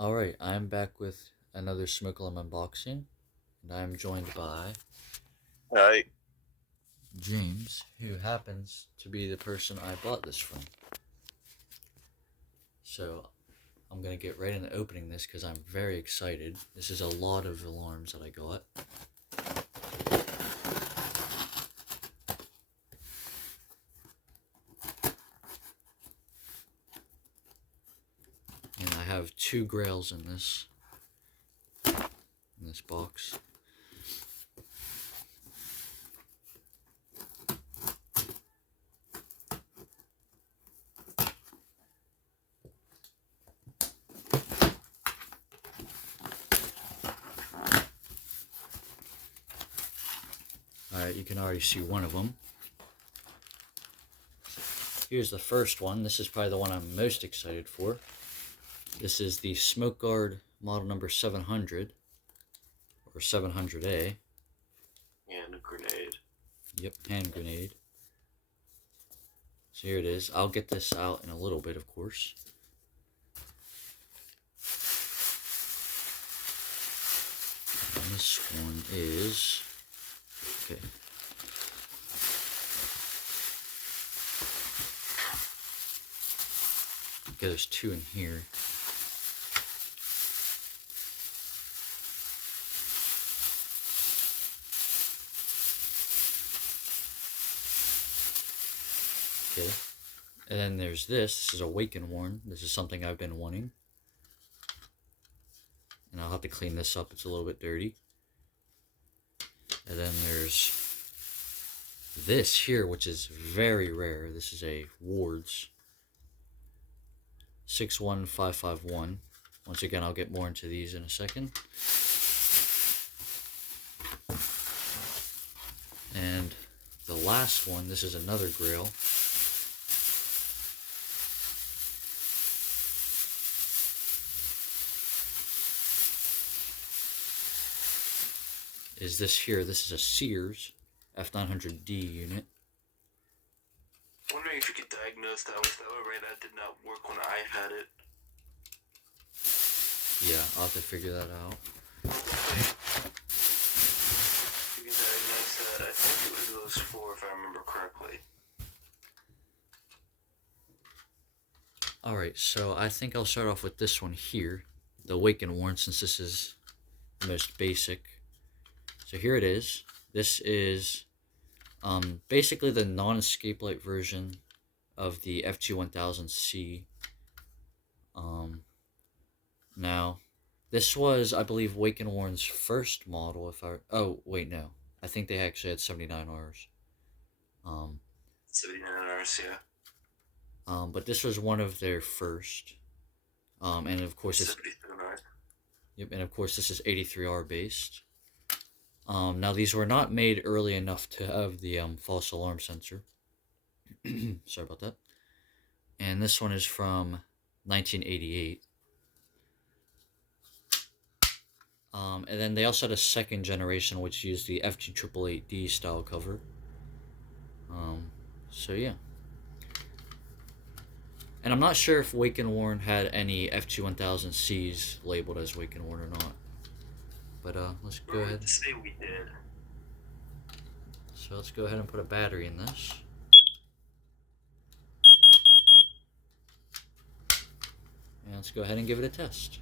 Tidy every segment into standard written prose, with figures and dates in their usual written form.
Alright, I'm back with another Smoke Alarm unboxing, and I'm joined by Hi. James, who happens to be the person I bought this from. So, I'm going to get right into opening this because I'm very excited. This is a lot of alarms that I got. And I have 2 grails in this box. Alright, you can already see one of them. Here's the first one. This is probably the one I'm most excited for. This is the SmokeGard model number 700, or 700A. And a grenade. Yep, hand grenade. So here it is. I'll get this out in a little bit, of course. And this one is... okay. Okay, there's 2 in here. Okay. And then there's this. This is WakeNWarn. This is something I've been wanting. And I'll have to clean this up. It's a little bit dirty. And then there's this here, which is very rare. This is a Wards 61551. Once again, I'll get more into these in a second. And the last one, this is another grail. Is this here. This is a Sears F900D unit. I'm wondering if you could diagnose that with the array that did not work when I had it. Yeah, I'll have to figure that out. If you can diagnose that, I think it was those 4 if I remember correctly. Alright, so I think I'll start off with this one here, the WakeNWarn, since this is the most basic. So here it is. This is basically the non-escape light version of the FG1000C. Now, this was, I believe, WakeNWarn's first model. Oh wait, no, I think they actually had 79Rs. 79 hours, yeah. But this was one of their first. And of course it's 77 hours. Yep, and of course this is 83R based. Now these were not made early enough to have the false alarm sensor. Sorry about that. And this one is from 1988. And then they also had a second generation which used the FG888D style cover. So yeah. And I'm not sure if WakeNWarn had any FG1000Cs labeled as WakeNWarn or not. But let's go ahead. Let's say we did. So let's go ahead and put a battery in this. And let's go ahead and give it a test.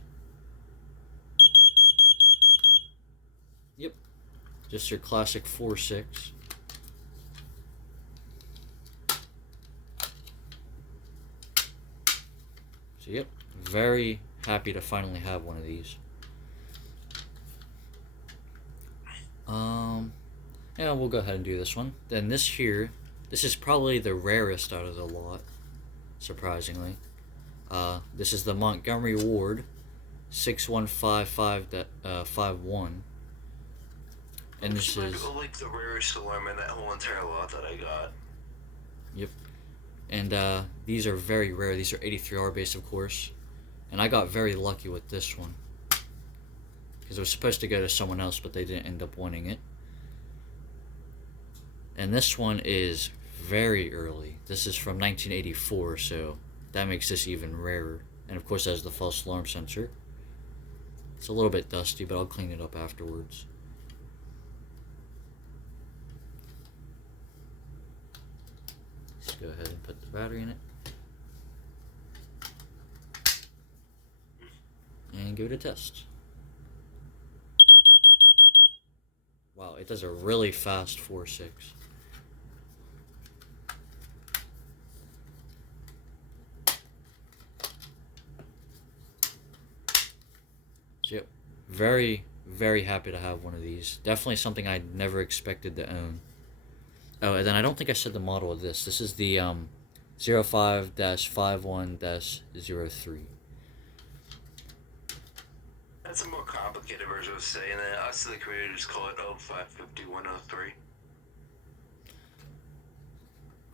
Yep. Just your classic 4.6. So yep, very happy to finally have one of these. Yeah, we'll go ahead and do this one. Then this here, this is probably the rarest out of the lot, surprisingly. This is the Montgomery Ward 615551. And this is like the rarest alarm in that whole entire lot that I got. Yep. And these are very rare. These are 83R based, of course. And I got very lucky with this one, because it was supposed to go to someone else, but they didn't end up wanting it. And this one is very early. This is from 1984, so that makes this even rarer. And of course, it has the false alarm sensor. It's a little bit dusty, but I'll clean it up afterwards. Let's go ahead and put the battery in it. And give it a test. Wow, it does a really fast 4.6. So, yep, very, very happy to have one of these. Definitely something I never expected to own. Oh, and then I don't think I said the model of this. This is the 05-51-03. That's a more complicated version of saying that. Us, the creators, call it 05-51-03.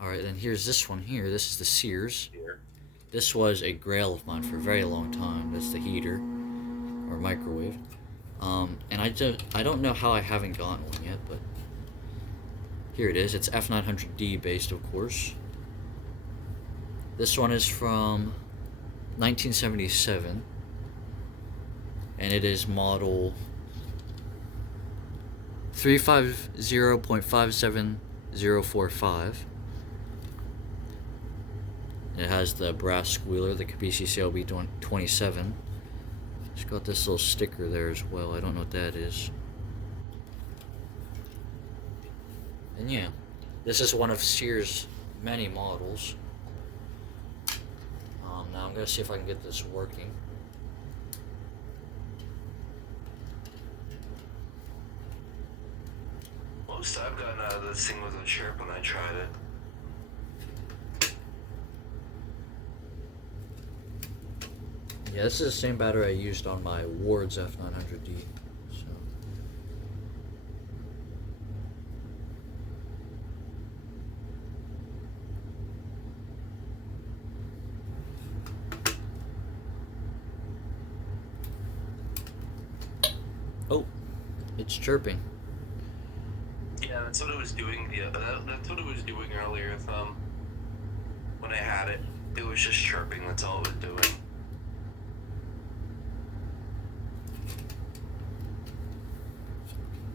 Alright, then here's this one here. This is the Sears. Here. This was a grail of mine for a very long time. That's the heater, or microwave. And I don't know how I haven't gotten one yet, but here it is. It's F900D based, of course. This one is from 1977. And it is model 350.57045. It has the brass squealer, the Kabisi CLB27. It's got this little sticker there as well. I don't know what that is. And yeah, this is one of Sears' many models. Now I'm going to see if I can get this working. Most I've gotten out of this thing wasn't sharp when I tried it. Yeah, this is the same battery I used on my Wards F900D. So. Oh, it's chirping. Yeah, that's what it was doing. Yeah, that's what it was doing earlier. When I had it, it was just chirping. That's all it was doing.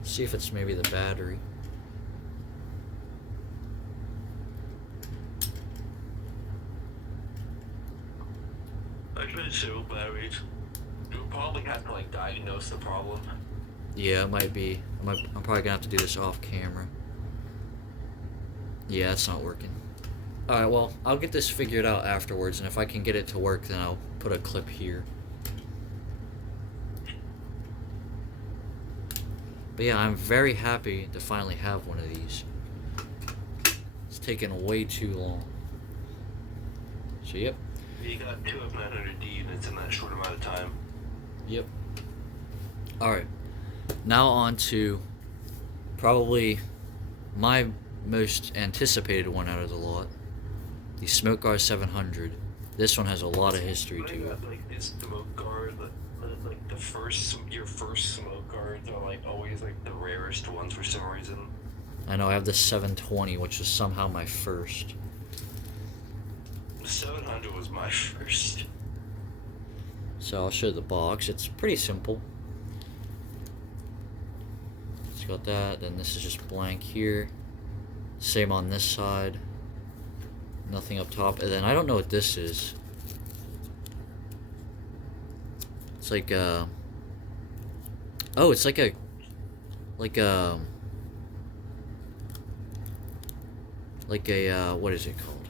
See if it's maybe the battery. I tried several batteries. You probably have to like diagnose the problem. Yeah, it might be. I'm probably gonna have to do this off camera. Yeah, it's not working. Alright, well, I'll get this figured out afterwards, and if I can get it to work, then I'll put a clip here. But yeah, I'm very happy to finally have one of these. It's taken way too long. So, yep. You got 2 F900D units in that short amount of time. Yep. Alright. Now on to probably my most anticipated one out of the lot. The SmokeGard 700. This one has a lot of history to it. Like this SmokeGard, like your first SmokeGards are like always like the rarest ones for some reason. I know, I have the 720, which is somehow my first. The 700 was my first. So I'll show you the box. It's pretty simple. It's got that, then this is just blank here. Same on this side. Nothing up top. And then I don't know what this is. It's like oh, it's like a what is it called?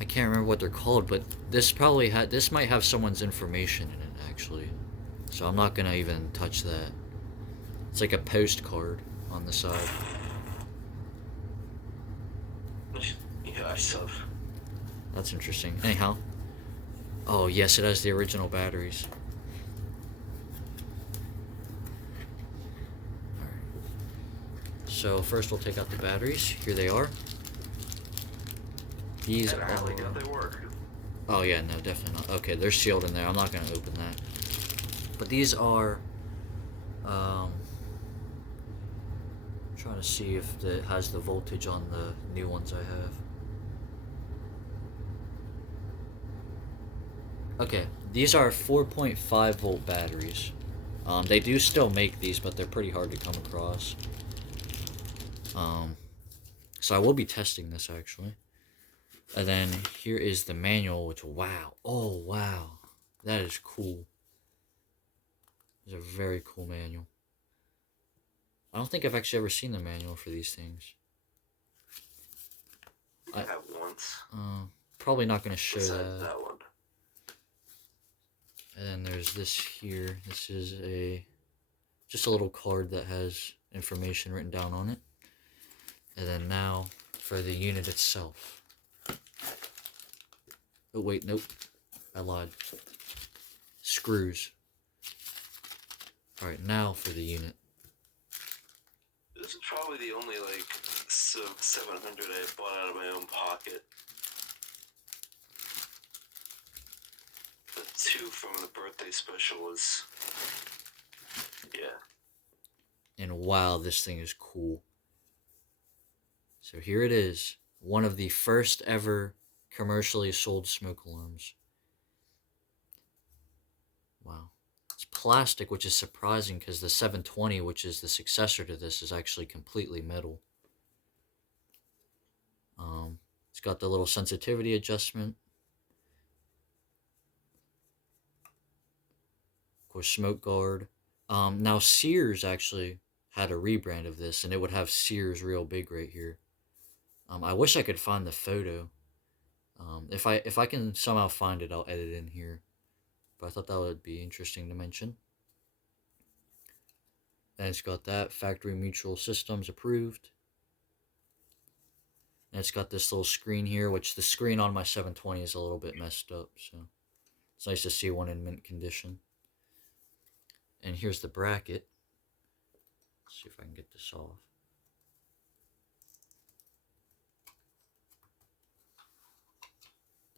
I can't remember what they're called, but this might have someone's information in it actually. So I'm not gonna even touch that. It's like a postcard on the side. Yeah, I saw. That's interesting. Anyhow. Oh, yes, it has the original batteries. Alright. So, first we'll take out the batteries. Here they are. These are... How they work. Oh, yeah, no, definitely not. Okay, they're sealed in there. I'm not going to open that. But these are... trying to see if it has the voltage on the new ones I have. Okay, these are 4.5 volt batteries. They do still make these, but they're pretty hard to come across. So I will be testing this actually. And then here is the manual, which, wow. Oh, wow. That is cool. It's a very cool manual. I don't think I've actually ever seen the manual for these things. I have once. Probably not going to show Besides that one. And then there's this here. This is just a little card that has information written down on it. And then now for the unit itself. Oh wait, nope. I lied. Screws. Alright, now for the unit. This is probably the only, like, 700 I bought out of my own pocket. The 2 from the birthday special was... yeah. And wow, this thing is cool. So here it is. One of the first ever commercially sold smoke alarms. Wow. It's plastic, which is surprising because the 720, which is the successor to this, is actually completely metal. It's got the little sensitivity adjustment. Of course, SmokeGard. Now Sears actually had a rebrand of this, and it would have Sears real big right here. I wish I could find the photo. If I can somehow find it, I'll edit it in here. But I thought that would be interesting to mention. And it's got that factory mutual systems approved. And it's got this little screen here, which the screen on my 720 is a little bit messed up, so it's nice to see one in mint condition. And here's the bracket. Let's see if I can get this off.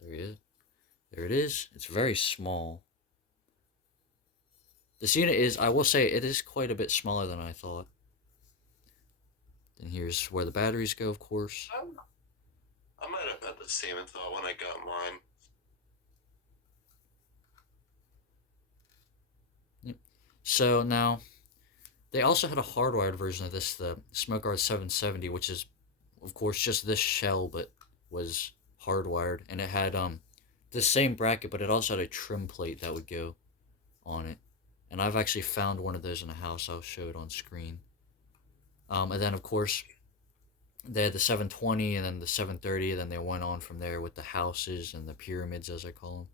There it is. There it is. It's very small. This unit is, I will say, it is quite a bit smaller than I thought. Then here's where the batteries go, of course. I might have had the same thought when I got mine. Yep. So now, they also had a hardwired version of this, the SmokeGard 770, which is, of course, just this shell, but was hardwired. And it had the same bracket, but it also had a trim plate that would go on it. And I've actually found one of those in a house. I'll show it on screen. And then, of course, they had the 720 and then the 730. And then they went on from there with the houses and the pyramids, as I call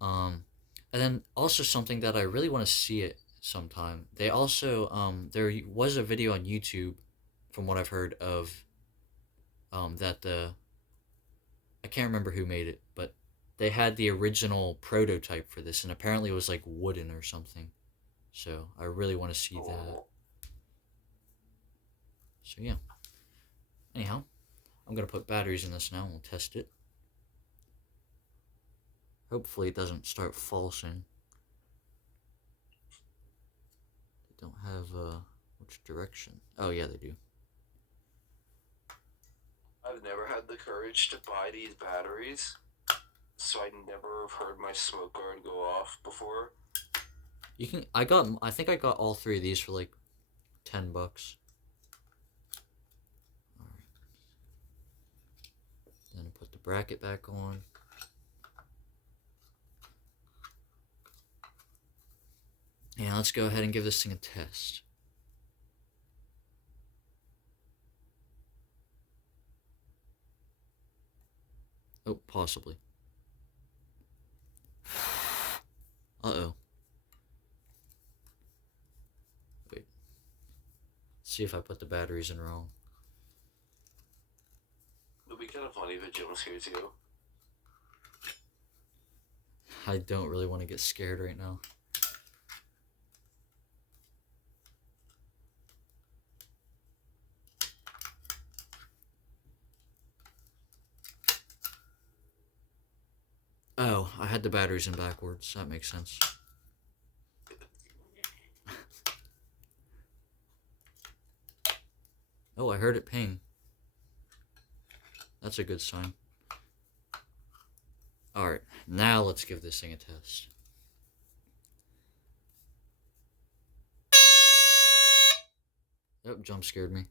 them. And then also something that I really want to see it sometime. They also, there was a video on YouTube, from what I've heard, of that I can't remember who made it, but they had the original prototype for this, and apparently it was like wooden or something. So I really want to see that. So yeah. Anyhow, I'm going to put batteries in this now and we'll test it. Hopefully it doesn't start falsing. They don't have, which direction? Oh yeah, they do. I've never had the courage to buy these batteries, so I never have heard my SmokeGard go off before. You can, I think I got all 3 of these for like $10. Alright. Then put the bracket back on. And let's go ahead and give this thing a test. Oh, possibly. Uh-oh. Wait. Let's see if I put the batteries in wrong. It would be kind of funny if it jump scares you. I don't really want to get scared right now. Oh, I had the batteries in backwards. That makes sense. Oh, I heard it ping. That's a good sign. Alright, now let's give this thing a test. Oh, jump scared me.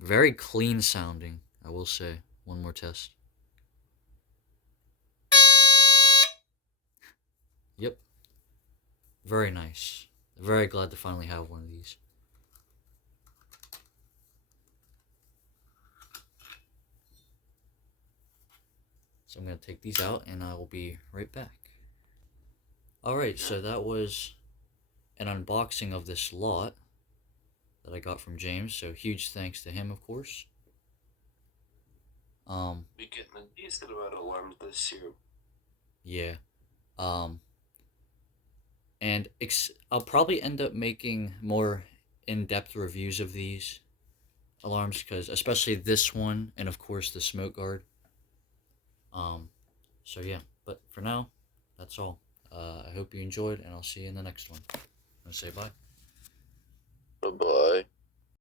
Very clean sounding, I will say. One more test. Yep. Very nice. Very glad to finally have one of these. So I'm going to take these out and I will be right back. Alright, so that was an unboxing of this lot that I got from James. So huge thanks to him, of course. We're getting a decent amount of alarms this year. Yeah. And I'll probably end up making more in-depth reviews of these alarms, because especially this one and of course the SmokeGard. So yeah, but for now, that's all. I hope you enjoyed, and I'll see you in the next one. I'm gonna say bye. Bye-bye.